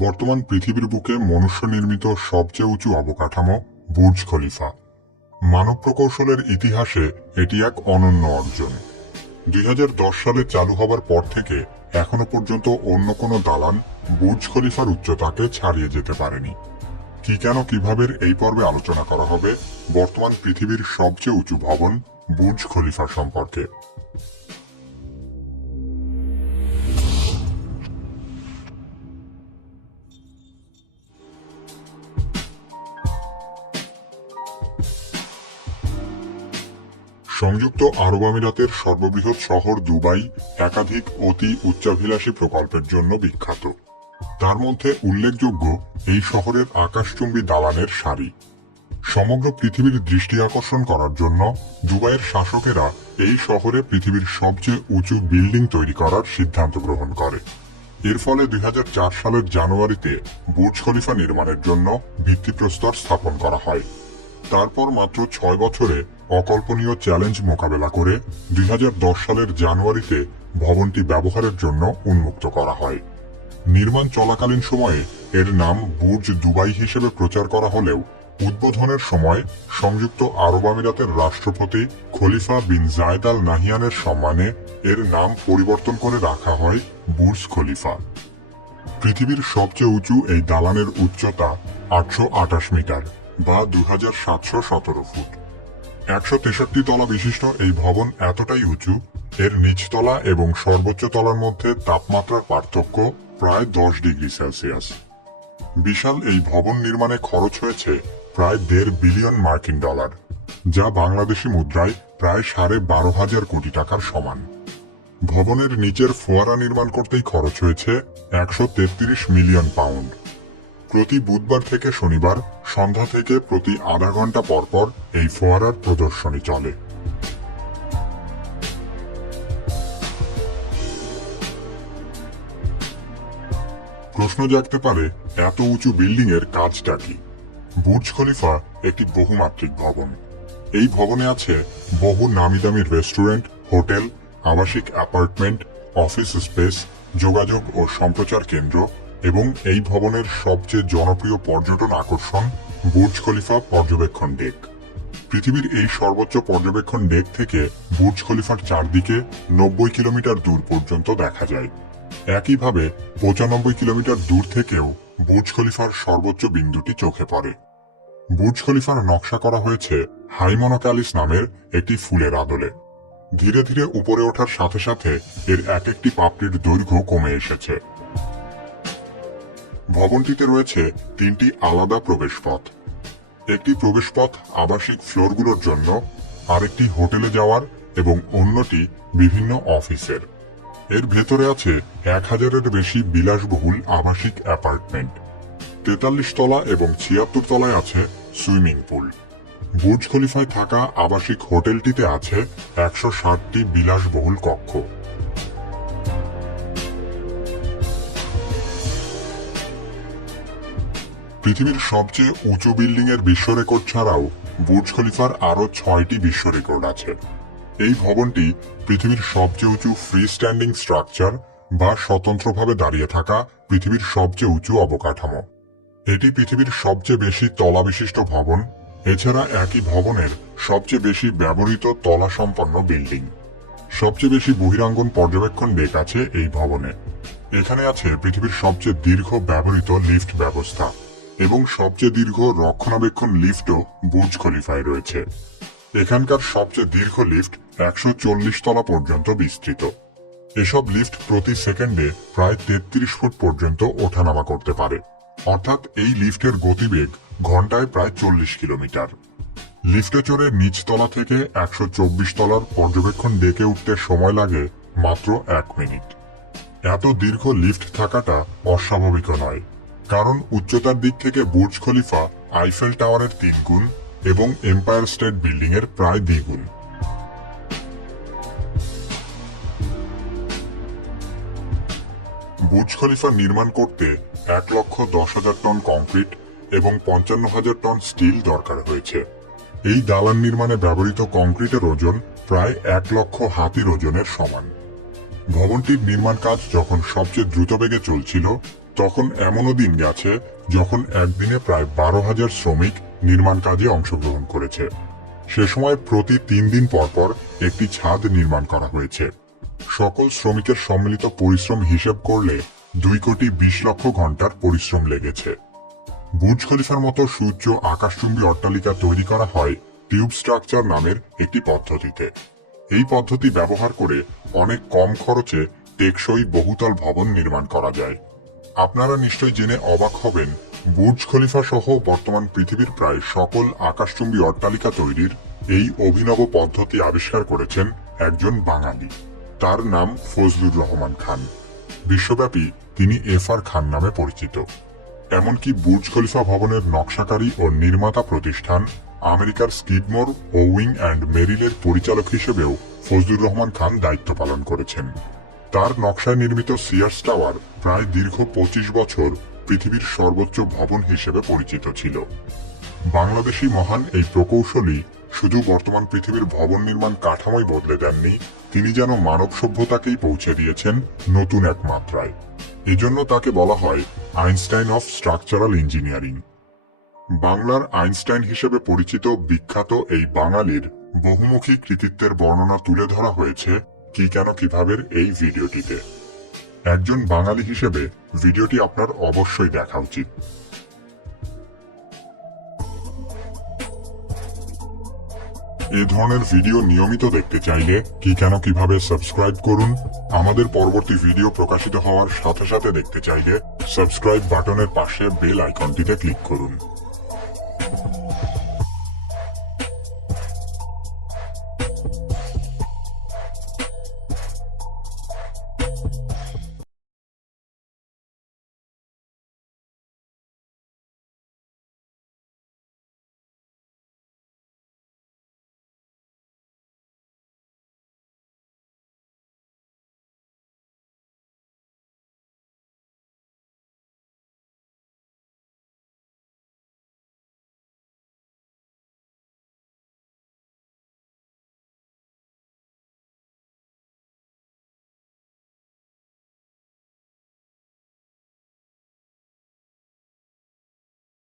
বর্তমান পৃথিবীর বুকে মনুষ্য নির্মিত সবচেয়ে উঁচু অবকাঠামো বুর্জ খলিফা। মানব প্রকৌশলের ইতিহাসে এটি এক অনন্য অর্জন। 2010 সালে চালু হবার পর থেকে এখনো পর্যন্ত অন্য কোনো দালান বুর্জ খলিফার উচ্চতাকে ছাড়িয়ে যেতে পারেনি। কি কেন কিভাবে এই পর্বে আলোচনা করা হবে বর্তমান পৃথিবীর সবচেয়ে উঁচু ভবন বুর্জ খলিফা সম্পর্কে। সংযুক্ত আরব আমিরাতের সর্ববৃহৎ শহর দুবাই একাধিক অতি উচ্চাভিলাষী প্রকল্পের জন্য বিখ্যাত। তার মধ্যে উল্লেখযোগ্য এই শহরের আকাশচুম্বী দালানের সারি। সমগ্র পৃথিবীর দৃষ্টি আকর্ষণ করার জন্য দুবাইয়ের শাসকেরা এই শহরে পৃথিবীর সবচেয়ে উঁচু বিল্ডিং তৈরি করার সিদ্ধান্ত গ্রহণ করে। এর ফলে 2004 সালের জানুয়ারিতে বুর্জ খলিফা নির্মাণের জন্য ভিত্তিপ্রস্তর স্থাপন করা হয়। তারপর মাত্র 6 বছরে অকল্পনীয় চ্যালেঞ্জ মোকাবেলা করে 2010 সালের জানুয়ারিতে ভবনটি ব্যবহারের জন্য উন্মুক্ত করা হয়। নির্মাণ চলাকালীন সময়ে এর নাম বুর্জ দুবাই হিসেবে প্রচার করা হলেও উদ্বোধনের সময় সংযুক্ত আরব আমিরাতের রাষ্ট্রপতি খলিফা বিন জায়েদ আল নাহিয়ানের সম্মানে এর নাম পরিবর্তন করে রাখা হয় বুর্জ খলিফা। পৃথিবীর সবচেয়ে উঁচু এই দালানের উচ্চতা 828 মিটার বা 2717 ফুট। 163 তলা বিশিষ্ট এই ভবন এতটাই উঁচু, এর নিচতলা এবং সর্বোচ্চ তলার মধ্যে তাপমাত্রার পার্থক্য প্রায় 10 ডিগ্রি সেলসিয়াস। বিশাল এই ভবন নির্মাণে খরচ হয়েছে প্রায় $1.5 বিলিয়ন মার্কিন ডলার, যা বাংলাদেশি মুদ্রায় প্রায় 12,500 কোটি টাকার সমান। ভবনের নিচের ফোয়ারা নির্মাণ করতেই খরচ হয়েছে 133 মিলিয়ন পাউন্ড। প্রতি বুধবার থেকে শনিবার সন্ধ্যা থেকে প্রতি আধা ঘন্টা পরপর এই ফোয়ারার প্রদর্শনী চলে। প্রশ্ন জাগতে পারে, এত উঁচু বিল্ডিং এর কাজটা কি? বুর্জ খলিফা একটি বহুমাত্রিক ভবন। এই ভবনে আছে বহু নামিদামি রেস্টুরেন্ট, হোটেল, আবাসিক অ্যাপার্টমেন্ট, অফিস স্পেস, যোগাযোগ ও সম্প্রচার কেন্দ্র এবং এই ভবনের সবচেয়ে জনপ্রিয় পর্যটন আকর্ষণ বুর্জ খলিফা পর্যবেক্ষণ ডেক। পৃথিবীর এই সর্বোচ্চ পর্যবেক্ষণ ডেক থেকে বুর্জ খলিফার চারদিকে 90 কিলোমিটার দূর পর্যন্ত দেখা যায়। একইভাবে 95 কিলোমিটার দূর থেকেও বুর্জ খলিফার সর্বোচ্চ বিন্দুটি চোখে পড়ে। বুর্জ খলিফার নকশা করা হয়েছে হাইমোনোক্যালিস নামের একটি ফুলের আদলে। ধীরে ধীরে উপরে ওঠার সাথে সাথে এর এক একটি পাপড়ির দৈর্ঘ্য কমে এসেছে। ভবনটিতে রয়েছে 3টি আলাদা প্রবেশপথ। একটি প্রবেশপথ আবাসিক ফ্লোরগুলোর জন্য, আরেকটি হোটেলে যাওয়ার এবং অন্যটি বিভিন্ন অফিসের। এর ভেতরে আছে 1000-এর বেশি বিলাসবহুল আবাসিক অ্যাপার্টমেন্ট। 43 তলা এবং 76 তলায় আছে সুইমিং পুল। বুর্জ খলিফায় থাকা আবাসিক হোটেলটিতে আছে 160টি বিলাসবহুল কক্ষ। পৃথিবীর সবচেয়ে উঁচু বিল্ডিং এর বিশ্ব রেকর্ড ছাড়াও বুর্জ খলিফার আরো 6টি বিশ্ব রেকর্ড আছে। এই ভবনটি পৃথিবীর সবচেয়ে উঁচু ফ্রি স্ট্যান্ডিং স্ট্রাকচার বা স্বতন্ত্রভাবে দাঁড়িয়ে থাকা পৃথিবীর সবচেয়ে উঁচু অবকাঠামো। এটি পৃথিবীর সবচেয়ে বেশি তলা বিশিষ্ট ভবন, এছাড়া একই ভবনের সবচেয়ে বেশি ব্যবহৃত তলা সম্পন্ন বিল্ডিং। সবচেয়ে বেশি বহিরাঙ্গন পর্যবেক্ষণ ডেক আছে এই ভবনে। এখানে আছে পৃথিবীর সবচেয়ে দীর্ঘ ব্যবহৃত লিফট ব্যবস্থা এবং সবচেয়ে দীর্ঘ রক্ষণাবেক্ষণ লিফটও বুর্জ খলিফায় রয়েছে। এখানকার সবচেয়ে দীর্ঘ লিফট 140 তলা পর্যন্ত বিস্তৃত। এসব লিফট প্রতি সেকেন্ডে প্রায় 33 ফুট পর্যন্ত ওঠানামা করতে পারে, অর্থাৎ এই লিফটের গতিবেগ ঘন্টায় প্রায় 40 কিলোমিটার। লিফটে চড়ে নিচতলা থেকে 124 তলার পর্যবেক্ষণ ডেকে উঠতে সময় লাগে মাত্র 1 মিনিট। এত দীর্ঘ লিফট থাকাটা অস্বাভাবিক নয়, কারণ উচ্চতার দিক থেকে বুর্জ খলিফা আইফেল টাওয়ারের 3 গুণ এবং এম্পায়ার স্টেট বিল্ডিং এর প্রায় দ্বিগুণ। বুর্জ খলিফা নির্মাণ করতে 1,10,000 টন কংক্রিট এবং 55,000 টন স্টিল দরকার হয়েছে। এই দালান নির্মাণে ব্যবহৃত কংক্রিটের ওজন প্রায় 1 লক্ষ হাতির ওজনের সমান। ভবনটির নির্মাণ কাজ যখন সবচেয়ে দ্রুত বেগে চলছিল, তখন এমনও দিন গেছে যখন একদিনে প্রায় 12,000 শ্রমিক নির্মাণ কাজে অংশগ্রহণ করেছে। সে সময় প্রতি 3 দিন পর পর একটি ছাদ নির্মাণ করা হয়েছে। সকল শ্রমিকের সম্মিলিত পরিশ্রম হিসেব করলে 2,20,00,000 ঘন্টার পরিশ্রম লেগেছে। বুর্জ খলিফার মতো সুউচ্চ আকাশচুম্বী অট্টালিকা তৈরি করা হয় টিউব স্ট্রাকচার নামের একটি পদ্ধতিতে। এই পদ্ধতি ব্যবহার করে অনেক কম খরচে টেকসই বহুতল ভবন নির্মাণ করা যায়। আপনারা নিশ্চয় জেনে অবাক হবেন, বুর্জ খলিফা সহ বর্তমান পৃথিবীর প্রায় সকল আকাশচুম্বী অট্টালিকা তৈরির এই অভিনব পদ্ধতি আবিষ্কার করেছেন একজন বাঙালি। তার নাম ফজলুর রহমান খান। বিশ্বব্যাপী তিনি FR খান নামে পরিচিত। এমনকি বুর্জ খলিফা ভবনের নকশাকারী ও নির্মাতা প্রতিষ্ঠান আমেরিকার স্কিডমোর ও উইং অ্যান্ড মেরিলের পরিচালক হিসেবেও ফজলুর রহমান খান দায়িত্ব পালন করেছেন। তার নকশায় নির্মিত সিয়ার্স টাওয়ার প্রায় দীর্ঘ 25 বছর পৃথিবীর সর্বোচ্চ ভবন হিসেবে পরিচিত ছিল। বাংলাদেশি মহান এই প্রকৌশলী শুধু বর্তমান পৃথিবীর ভবন নির্মাণ কাঠামোই বদলে দেননি, তিনি যেন মানব সভ্যতাকেই পৌঁছে দিয়েছেন নতুন এক মাত্রায়। এজন্য তাকে বলা হয় আইনস্টাইন অফ স্ট্রাকচারাল ইঞ্জিনিয়ারিং। বাংলার আইনস্টাইন হিসেবে পরিচিত বিখ্যাত এই বাঙালির বহুমুখী কৃতিত্বের বর্ণনা তুলে ধরা হয়েছে কি কেন কিভাবে এই ভিডিওটিতে। একজন বাঙালি হিসেবে ভিডিওটি আপনার অবশ্যই দেখা উচিত। এই ধরনের ভিডিও নিয়মিত দেখতে চাইলে কি কেন কিভাবে সাবস্ক্রাইব করুন। আমাদের পরবর্তী ভিডিও প্রকাশিত হওয়ার সাথে সাথে দেখতে চাইলে সাবস্ক্রাইব বাটনের পাশে বেল আইকনটিতে ক্লিক করুন।